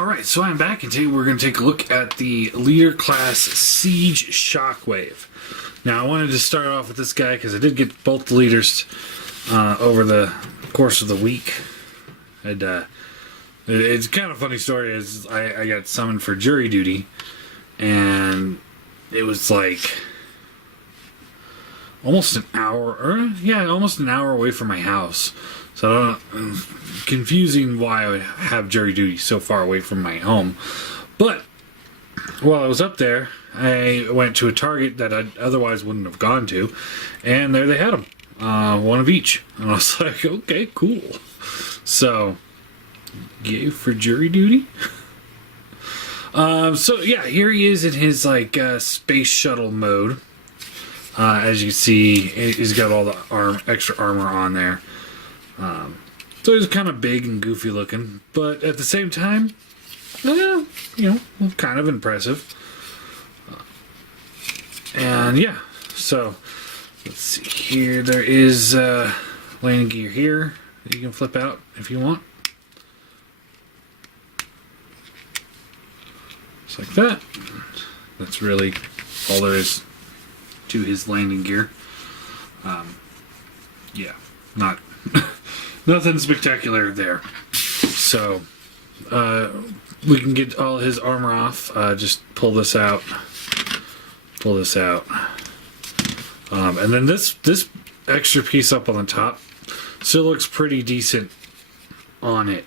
Alright, so I'm back, and today we're going to take a look at the Leader Class Siege Shockwave. Now, I wanted to start off with this guy because I did get both the leaders over the course of the week. And it's kind of a funny story. Is I got summoned for jury duty, and it was like almost an hour, almost an hour away from my house. So I don't, confusing why I would have jury duty so far away from my home. But while I was up there, I went to a Target that I otherwise wouldn't have gone to, and there they had them, one of each. And I was like, okay, cool. So, yay for jury duty. So yeah, here he is in his space shuttle mode. As you see, he's got all the extra armor on there. So he's kind of big and goofy looking, but at the same time, kind of impressive. And yeah, so let's see here. There is landing gear here that you can flip out if you want. Just like that. That's really all there is to his landing gear. Yeah, not nothing spectacular there. So we can get all his armor off. Just pull this out. Pull this out. And then this extra piece up on the top still looks pretty decent on it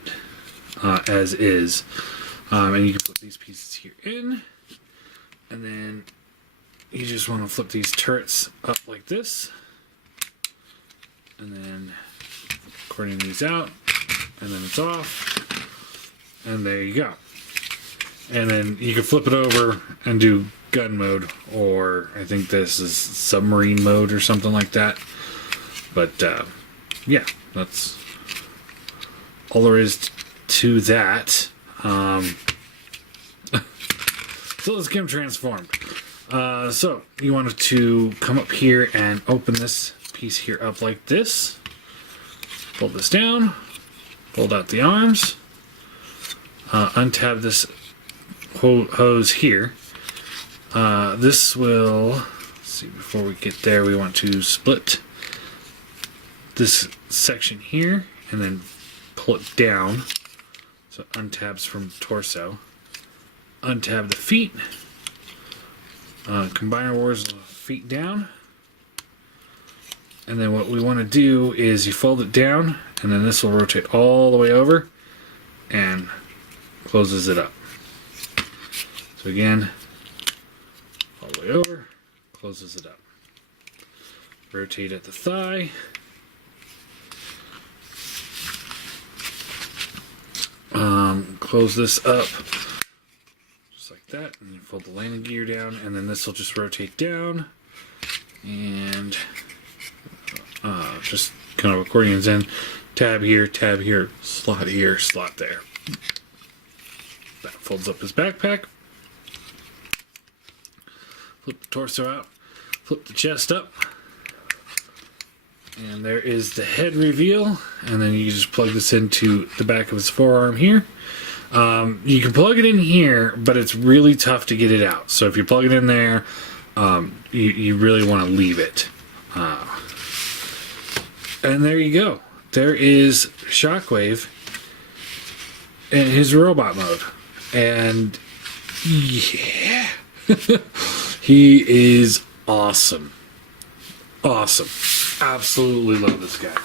as is. And you can put these pieces here in, and then you just want to flip these turrets up like this, and then accordion these out, and then it's off, and there you go. And then you can flip it over and do gun mode, or I think this is submarine mode or something like that. But yeah, that's all there is to that. So let's get him transformed. So you wanted to come up here and open this piece here up like this. Pull this down. Fold out the arms. Untab this hose here. This will, let's see, before we get there, we want to split this section here and then pull it down. So untabs from torso. Untab the feet. Combiner wars feet down. And then what we want to do is you fold it down, and then this will rotate all the way over and closes it up. So again, all the way over, closes it up. Rotate at the thigh. Close this up just like that, and you fold the landing gear down, and then this will just rotate down, and just kind of accordions in. Tab here, slot here, slot there. That folds up his backpack. Flip the torso out, flip the chest up, and there is the head reveal. And then you just plug this into the back of his forearm here. You can plug it in here, but it's really tough to get it out. So if you plug it in there, you really want to leave it. And there you go. There is Shockwave in his robot mode. And yeah, he is awesome. Awesome. Absolutely love this guy.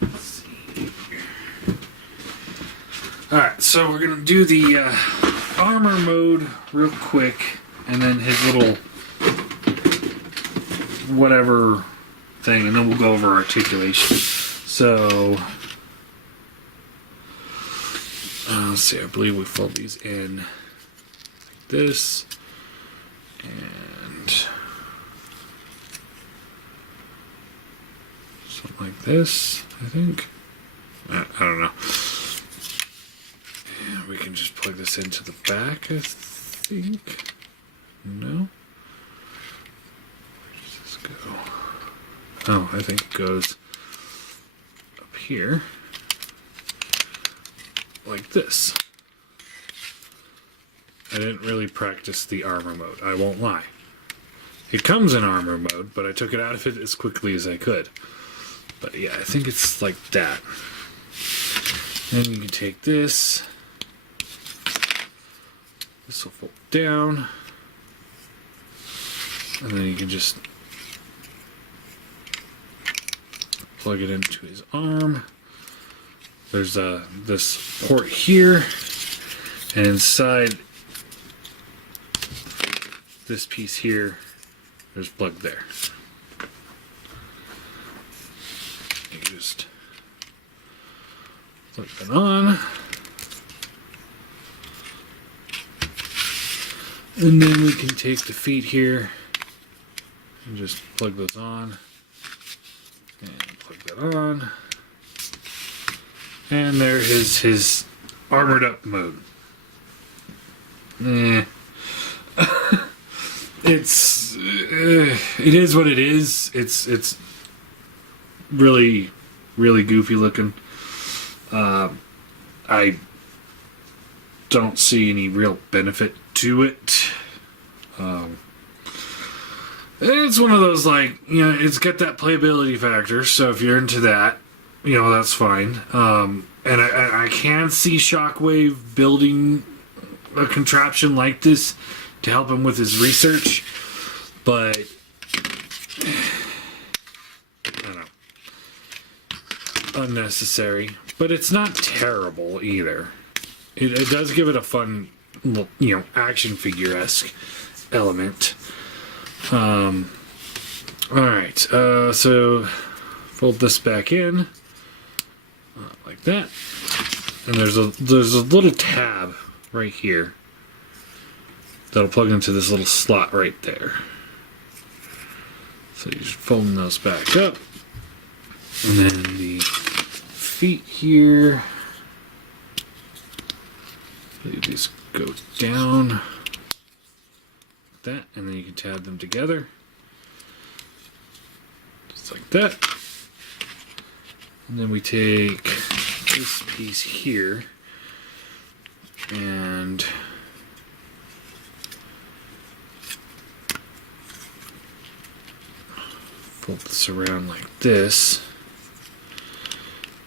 Let's see. Alright, so we're going to do the armor mode real quick, and then his little whatever thing, and then we'll go over articulation. So let's see, I believe we fold these in like this, and something like this, I think. I don't know. And we can just plug this into the back, I think. No? Where does this go? Oh, I think it goes up here. like this. I didn't really practice the armor mode, I won't lie. It comes in armor mode, but I took it out of it as quickly as I could. But yeah, I think it's like that. Then you can take this. This will fold down. And then you can just plug it into his arm. There's this port here, and inside this piece here, there's plug there. You just plug that on. And then we can take the feet here and just plug those on. And plug that on. And there is his armored up mode. It is what it is. It's really goofy looking. I don't see any real benefit to it. It's one of those, like, you know, it's got that playability factor, so if you're into that, you know, that's fine. And I can see Shockwave building a contraption like this to help him with his research, but I don't know, unnecessary. But it's not terrible either. It does give it a fun, you know, action figure-esque element. Alright, so fold this back in like that, and there's a little tab right here that'll plug into this little slot right there. So you're just folding those back up, and then the feet here, these go down like that, and then you can tab them together just like that. And then we take this piece here and fold this around like this.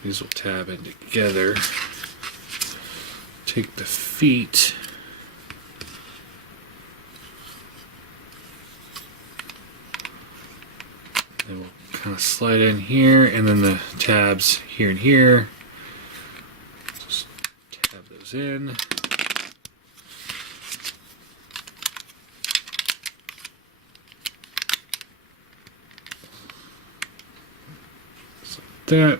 These will tab in together. Take the feet and we'll kind of slide in here, and then the tabs here and here. Just tab those in. Just like that.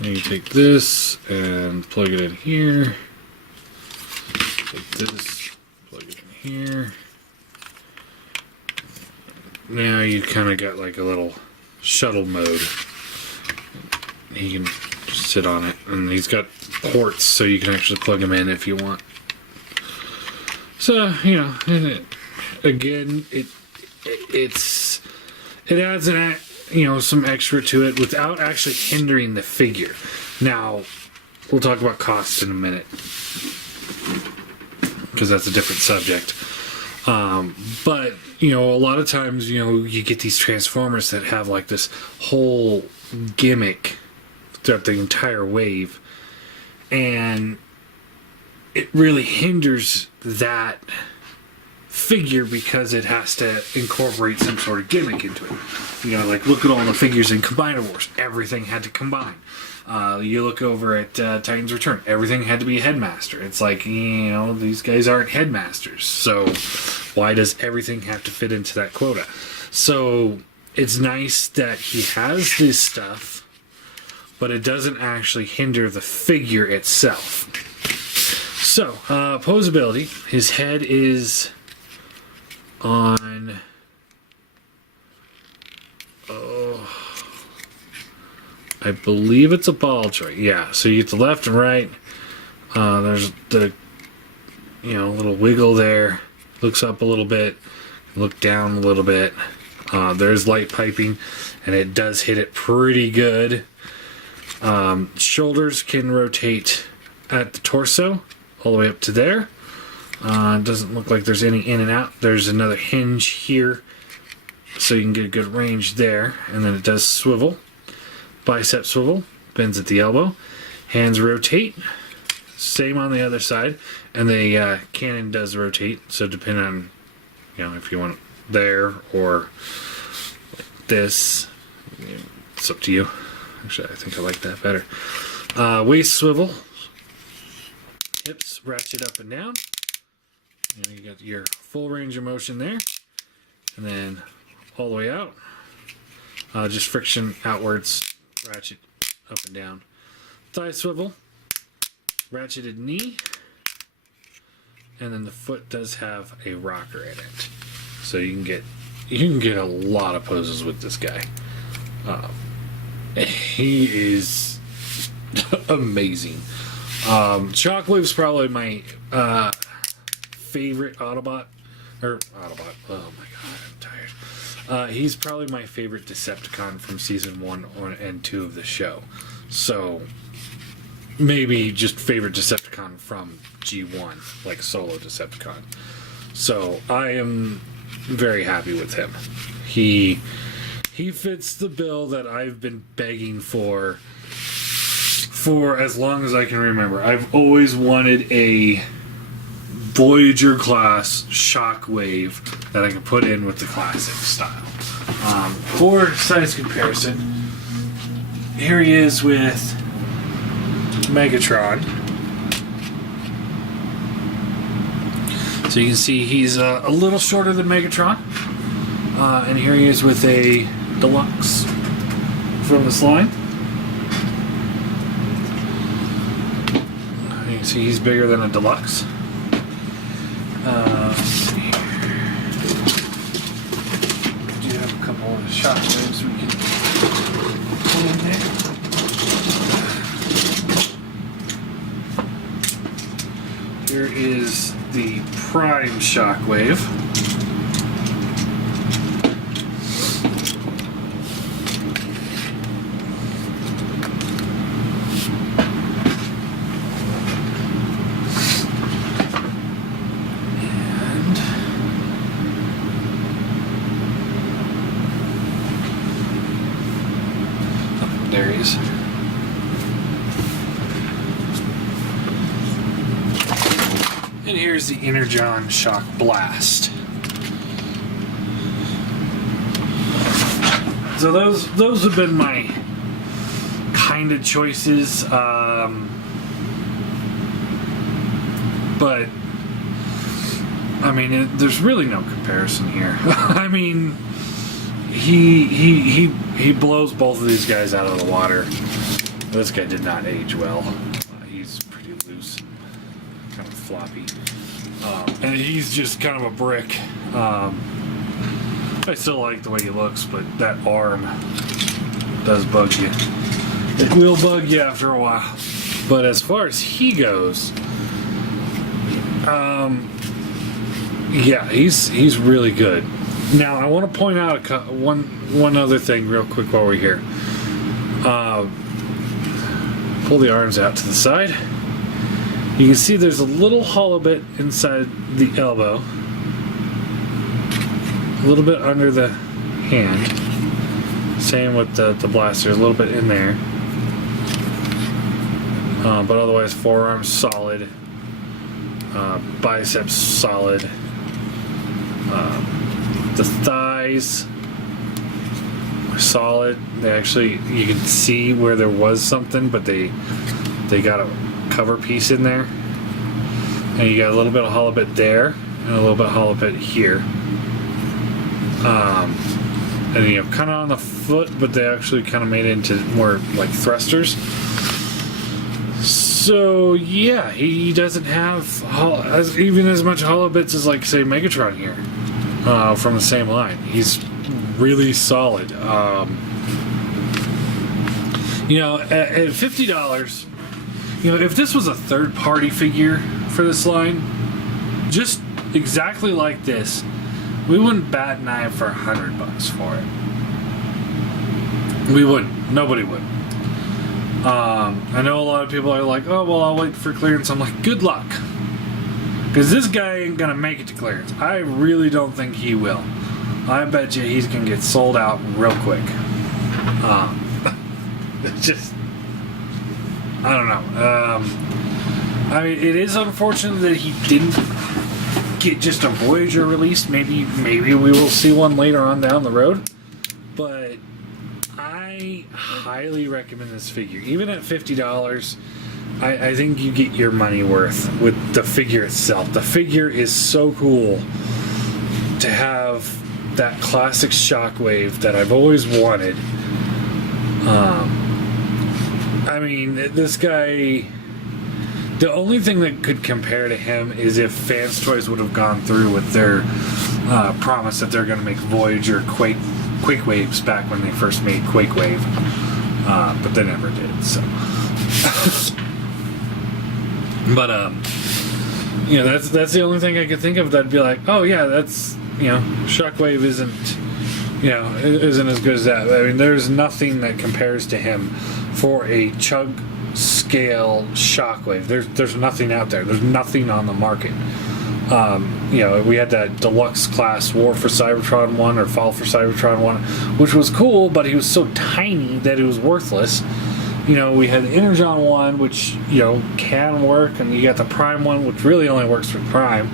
And you take this and plug it in here. Take this, plug it in here. Now you kind of got like a little shuttle mode. He can just sit on it, and he's got ports so you can actually plug them in if you want. So, you know, again, it adds an, you know, some extra to it without actually hindering the figure. Now, we'll talk about cost in a minute, because that's a different subject. But, you know, a lot of times, you know, you get these Transformers that have like this whole gimmick throughout the entire wave, and it really hinders that figure because it has to incorporate some sort of gimmick into it. You know, like, look at all the figures in Combiner Wars. Everything had to combine. You look over at Titan's Return. Everything had to be a headmaster. It's like, you know, these guys aren't headmasters. So why does everything have to fit into that quota? So it's nice that he has this stuff, but it doesn't actually hinder the figure itself. So, poseability. His head is on, I believe it's a ball joint. Yeah, so you get the left and right. There's the, you know, little wiggle there. Looks up a little bit. Look down a little bit. There's light piping, and it does hit it pretty good. Shoulders can rotate at the torso all the way up to there. It doesn't look like there's any in and out. There's another hinge here, so you can get a good range there. And then it does swivel. Bicep swivel, bends at the elbow. Hands rotate. Same on the other side. And the cannon does rotate, so depending on, if you want it there or this, it's up to you. Actually, I think I like that better. Waist swivel. Hips ratchet up and down. You got your full range of motion there. And then all the way out. Just friction outwards. Ratchet up and down. Thigh swivel. Ratcheted knee. And then the foot does have a rocker in it. So you can get a lot of poses with this guy. He is amazing. Shockwave's probably my favorite Autobot. Oh my god, I'm tired. He's probably my favorite Decepticon from season 1 and 2 of the show. So maybe just favorite Decepticon from G1, like solo Decepticon. So I am very happy with him. He fits the bill that I've been begging for as long as I can remember. I've always wanted a Voyager class Shockwave that I can put in with the classic style. For size comparison, here he is with Megatron. So you can see he's a little shorter than Megatron. And here he is with a Deluxe from this line. You can see he's bigger than a Deluxe. Let's see here. We do have a couple of Shockwaves we can put in there. Here is the Prime Shockwave. There he is. And here's the Energon Shock Blast. So those have been my kind of choices, but I mean, there's really no comparison here. I mean, he blows both of these guys out of the water. This guy did not age well. He's pretty loose, kind of floppy, and he's just kind of a brick. I still like the way he looks, but that arm does bug you. It will bug you after a while. But as far as he goes, yeah, he's really good. Now, I want to point out one other thing real quick while we're here. Pull the arms out to the side. You can see there's a little hollow bit inside the elbow. A little bit under the hand. Same with the blaster, a little bit in there. But otherwise, forearms solid. Biceps solid. The thighs are solid. They actually, you can see where there was something, but they got a cover piece in there. And you got a little bit of hollow bit there, and a little bit of hollow bit here. And you know, kind of on the foot, but they actually kind of made it into more like thrusters. So yeah, he doesn't have even as much hollow bits as, like, say, Megatron here from the same line. He's really solid. You know, at $50, you know, if this was a third-party figure for this line, just exactly like this, we wouldn't bat an eye for $100 for it. We wouldn't. Nobody would. I know a lot of people are like, oh, well, I'll wait for clearance. I'm like, good luck. Because this guy ain't going to make it to clearance. I really don't think he will. I bet you he's going to get sold out real quick. It's just, I don't know. I mean, it is unfortunate that he didn't get just a Voyager release. Maybe we will see one later on down the road. But I highly recommend this figure. Even at $50, I think you get your money worth with the figure itself. The figure is so cool to have that classic Shockwave that I've always wanted. I mean, this guy... The only thing that could compare to him is if Fans Toys would have gone through with their promise that they're going to make Voyager Quake Waves back when they first made Quake Wave. But they never did, so... But, you know, that's the only thing I could think of that'd be like, oh yeah, that's, you know, Shockwave isn't as good as that. I mean, there's nothing that compares to him for a chug scale Shockwave. There's nothing out there. There's nothing on the market. You know, we had that deluxe class War for Cybertron 1 or Fall for Cybertron 1, which was cool, but he was so tiny that it was worthless. You know, we had the Energon one, which, you know, can work, and you got the Prime one, which really only works for Prime.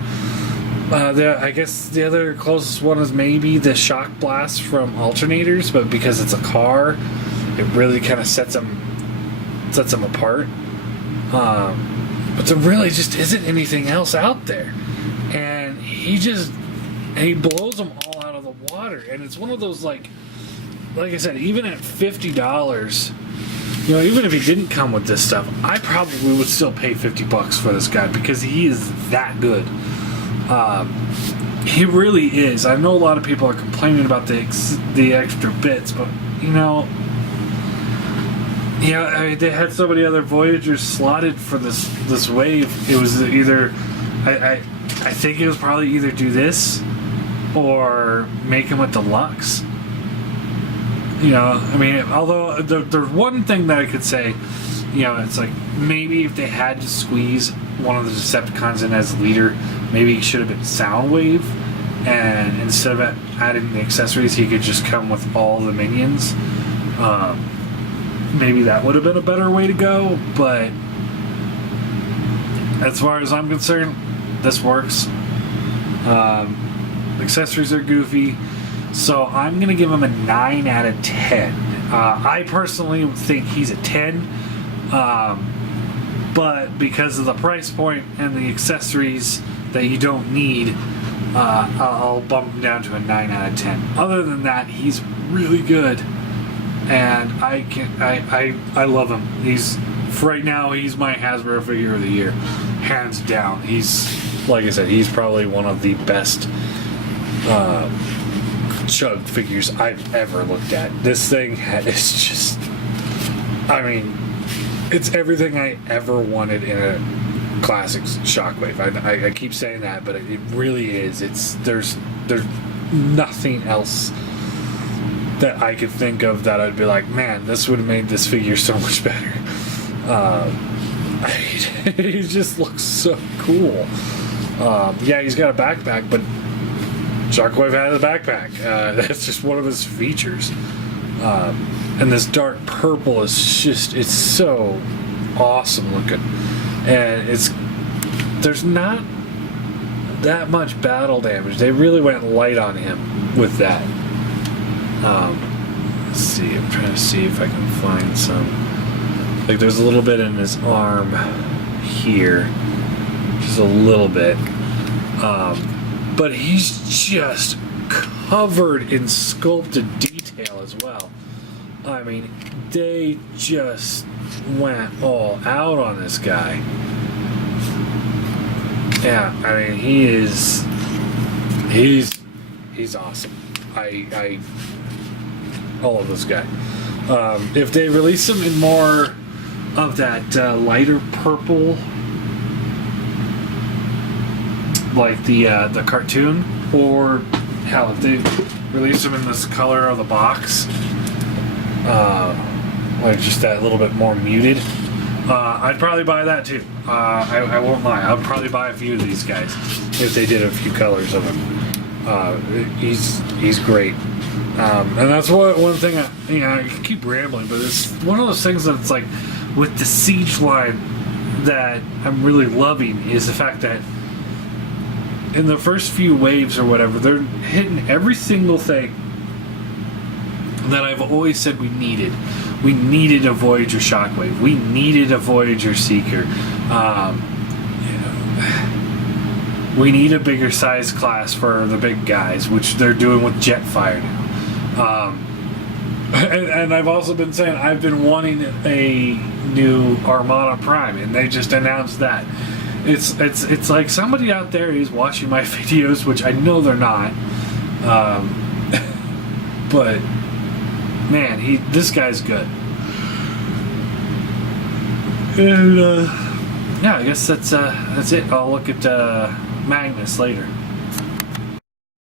I guess the other closest one is maybe the Shock Blast from Alternators, but because it's a car, it really kind of sets them apart. But there really just isn't anything else out there, and he blows them all out of the water. And it's one of those like I said, even at $50. You know, even if he didn't come with this stuff, I probably would still pay $50 for this guy because he is that good. He really is. I know a lot of people are complaining about the extra bits, but you know, I mean, they had so many other Voyagers slotted for this wave. It was either I think it was probably either do this or make him a deluxe. You know, I mean, although there's one thing that I could say, you know, it's like maybe if they had to squeeze one of the Decepticons in as leader, maybe he should have been Soundwave, and instead of adding the accessories, he could just come with all the minions. Maybe that would have been a better way to go, but as far as I'm concerned, this works. Accessories are goofy. So I'm going to give him a 9 out of 10. I personally think he's a 10. But because of the price point and the accessories that you don't need, I'll bump him down to a 9 out of 10. Other than that, he's really good. And I love him. Right now, he's my Hasbro figure of the year. Hands down. He's, like I said, he's probably one of the best Chug figures I've ever looked at. This thing is just, I mean, it's everything I ever wanted in a classic Shockwave. I keep saying that, but it really is. There's nothing else that I could think of that I'd be like, man, this would have made this figure so much better. He just looks so cool. Yeah, he's got a backpack, but Shockwave had a backpack. That's just one of his features. And this dark purple is it's so awesome looking. And there's not that much battle damage. They really went light on him with that. Let's see, I'm trying to see if I can find some. Like there's a little bit in his arm here. Just a little bit. But he's just covered in sculpted detail as well. I mean, they just went all out on this guy. Yeah, I mean, he's awesome. I love this guy. If they release him in more of that lighter purple, like the cartoon, or hell, if they release them in this color of the box, like just that little bit more muted, I'd probably buy that too. I won't lie, I would probably buy a few of these guys if they did a few colors of him. He's great. And that's one thing, I keep rambling, but it's one of those things that it's like, with the Siege line that I'm really loving is the fact that in the first few waves or whatever, they're hitting every single thing that I've always said we needed. We needed a Voyager Shockwave. We needed a Voyager Seeker. We need a bigger size class for the big guys, which they're doing with Jetfire now. And I've also been saying I've been wanting a new Armada Prime, and they just announced that. It's like somebody out there is watching my videos, which I know they're not. But man, this guy's good. And yeah, I guess that's it. I'll look at Magnus later.